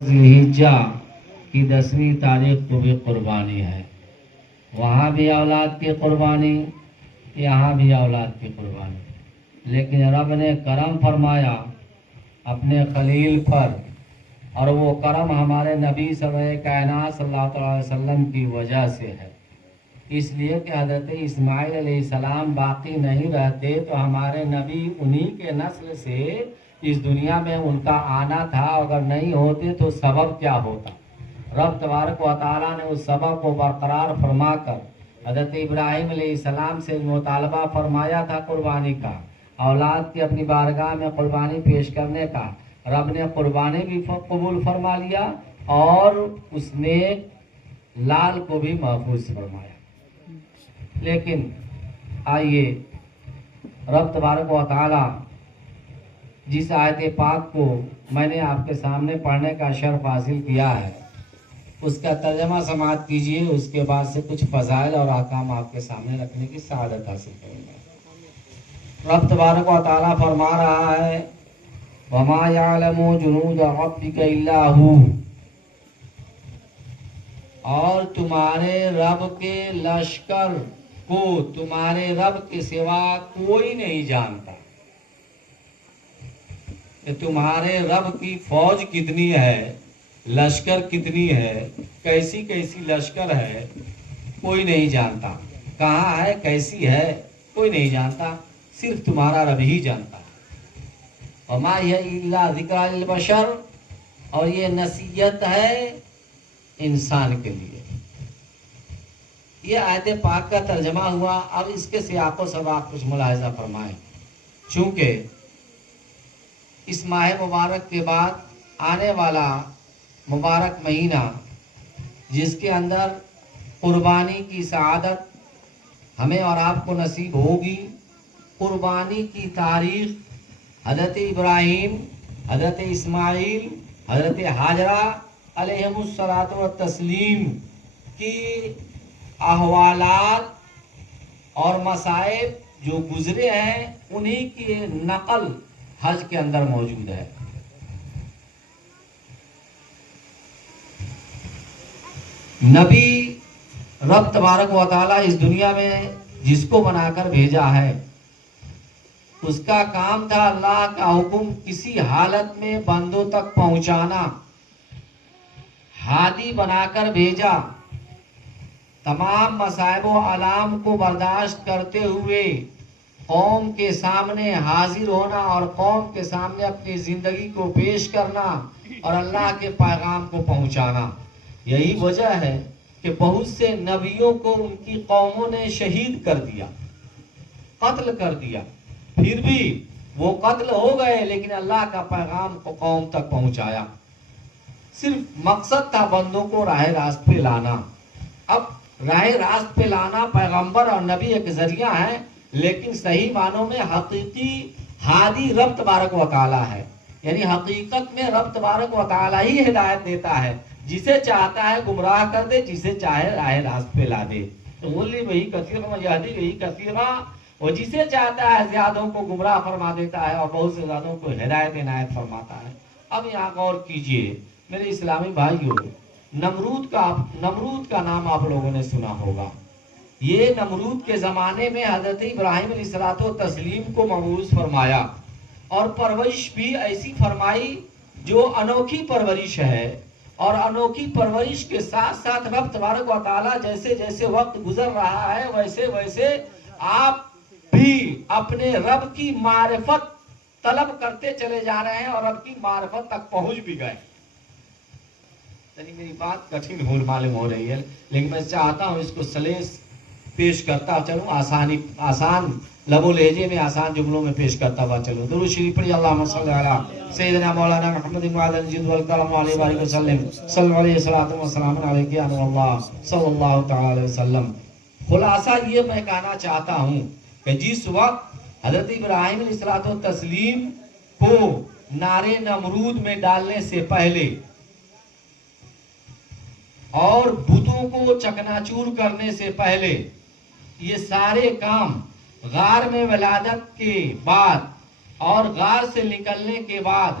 ذوالحجہ کی 10ویں تاریخ کو بھی قربانی ہے. وہاں بھی اولاد کی قربانی، یہاں بھی اولاد کی قربانی. لیکن رب نے کرم فرمایا اپنے خلیل پر، اور وہ کرم ہمارے نبی سرور کائنات صلی اللہ علیہ وسلم کی وجہ سے ہے. اس لیے کہ حضرت اسماعیل علیہ السلام باقی نہیں رہتے تو ہمارے نبی انہی کے نسل سے اس دنیا میں ان کا آنا تھا. اگر نہیں ہوتے تو سبب کیا ہوتا؟ رب تبارک و تعالیٰ نے اس سبب کو برقرار فرما کر حضرت ابراہیم علیہ السلام سے مطالبہ فرمایا تھا قربانی کا، اولاد کی اپنی بارگاہ میں قربانی پیش کرنے کا. رب نے قربانی بھی قبول فرما لیا اور اس نے لال کو بھی محفوظ فرمایا. لیکن آئیے رب تبارک و تعالیٰ جس آیت پاک کو میں نے آپ کے سامنے پڑھنے کا شرف حاصل کیا ہے اس کا ترجمہ سماعت کیجئے. اس کے بعد سے کچھ فضائل اور احکام آپ کے سامنے رکھنے کی سعادت حاصل کریں گے. رب تبارک و تعالیٰ فرما رہا ہے وَمَا يَعْلَمُ جُنُودَ رَبِّكَ إِلَّا هُوَ، اور تمہارے رب کے لشکر کو تمہارے رب کے سوا کوئی نہیں جانتا. کہ تمہارے رب کی فوج کتنی ہے، لشکر کتنی ہے، کیسی کیسی لشکر ہے، کوئی نہیں جانتا. کہاں ہے، کیسی ہے، کوئی نہیں جانتا، صرف تمہارا رب ہی جانتا. وَمَا هِيَ إِلَّا ذِكْرَىٰ لِلْبَشَرِ، اور یہ نصیحت ہے انسان کے لیے. یہ آیت پاک کا ترجمہ ہوا. اب اس کے سیاق و سباق کچھ ملاحظہ فرمائیں. چونکہ اس ماہ مبارک کے بعد آنے والا مبارک مہینہ جس کے اندر قربانی کی سعادت ہمیں اور آپ کو نصیب ہوگی، قربانی کی تاریخ حضرت ابراہیم، حضرت اسماعیل، حضرت ہاجرہ علیہم الصلاۃ والتسلیم کی احوالات اور مصائب جو گزرے ہیں انہی کی نقل حج کے اندر موجود ہے. نبی رب تبارک و تعالیٰ اس دنیا میں جس کو بنا کر بھیجا ہے اس کا کام تھا اللہ کا حکم کسی حالت میں بندوں تک پہنچانا. ہادی بنا کر بھیجا، تمام مصائب و آلام کو برداشت کرتے ہوئے قوم کے سامنے حاضر ہونا اور قوم کے سامنے اپنی زندگی کو پیش کرنا اور اللہ کے پیغام کو پہنچانا. یہی وجہ ہے کہ بہت سے نبیوں کو ان کی قوموں نے شہید کر دیا، قتل کر دیا. پھر بھی وہ قتل ہو گئے لیکن اللہ کا پیغام کو قوم تک پہنچایا. صرف مقصد تھا بندوں کو راہ راست پہ لانا. اب راہ راست پہ لانا پیغمبر اور نبی ایک ذریعہ ہے، لیکن صحیح معنوں میں حقیقی ہادی رب تبارک و تعالیٰ ہے. یعنی حقیقت میں رب تبارک و تعالیٰ ہی ہدایت دیتا ہے، جسے چاہتا ہے گمراہ کر دے، جسے چاہے راہ راست پہ لا دے. تو بولی وہی کثیر یہدی وہی کثیرہ، وہ جسے چاہتا ہے زیادوں کو گمراہ فرما دیتا ہے اور بہت سے زیادوں کو ہدایت عنایت فرماتا ہے. اب یہاں غور کیجئے میرے اسلامی بھائیوں، نمرود کا نام آپ لوگوں نے سنا ہوگا. یہ نمرود کے زمانے میں حضرت ابراہیم علیہ الصلوۃ والتسلیم کو مبعوث فرمایا اور پرورش بھی ایسی فرمائی جو انوکھی پرورش ہے. اور انوکھی پرورش کے ساتھ ساتھ رب تبارک و تعالیٰ جیسے جیسے وقت گزر رہا ہے ویسے ویسے آپ بھی اپنے رب کی معرفت طلب کرتے چلے جا رہے ہیں اور رب کی معرفت تک پہنچ بھی گئے. یعنی میری بات کٹھن معلوم ہو رہی ہے لیکن میں چاہتا ہوں اس کو سلیس پیش کرتا چلوں، آسان لب و لہجے میں آسان جملوں میں پیش کرتا ہوا چلوں. درود شریف پڑھیے اللہم صلی علی سیدنا مولانا محمد وعلی الجد والکرم علیہ وآلہ وسلم صلی علیہ وسلم وسلام علیہ یا نور اللہ صلی اللہ تعالی علیہ وسلم. خلاصہ یہ میں کہنا چاہتا ہوں کہ جس وقت حضرت ابراہیم علیہ الصلوۃ والتسلیم کو نارے نمرود میں ڈالنے سے پہلے اور بتوں کو چکناچور کرنے سے پہلے یہ سارے کام غار میں ولادت کے بعد اور غار سے نکلنے کے بعد